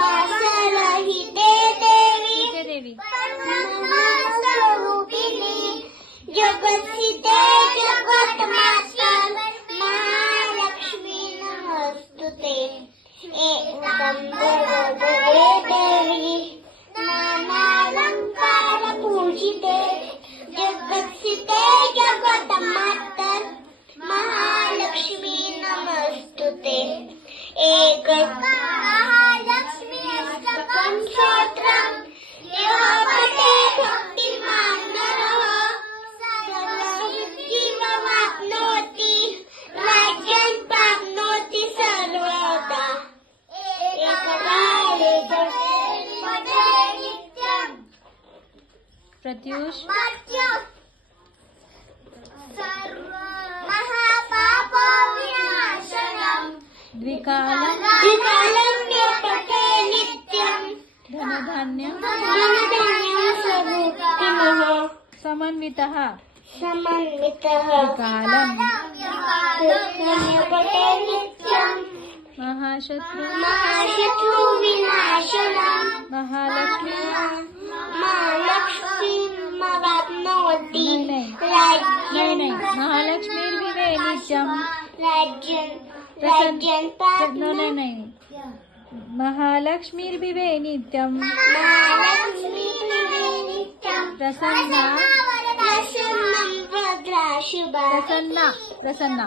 पद्मासरहिते देवी। स्वरूपिणी जगत्सिते जगन्माता महालक्ष्मी जगत्सिते जगन्माता महालक्ष्मी नमस्तुते एक प्रत्युष। द्विकालं धनधान्य स्वरूपिणः समन्वितः। नित्यम्। महाशत्रु। महाशत्रुविनाशनम् महालक्ष्मी नाही। भी नित्यं नित्यम प्रसन्न नहीं। महालक्ष्मी नाही नाही महालक्ष्मीर्विवे नित्यं महालक्ष्मीर्विवे नित्यं प्रसन्ना। प्रसन्नं। प्रसन्ना।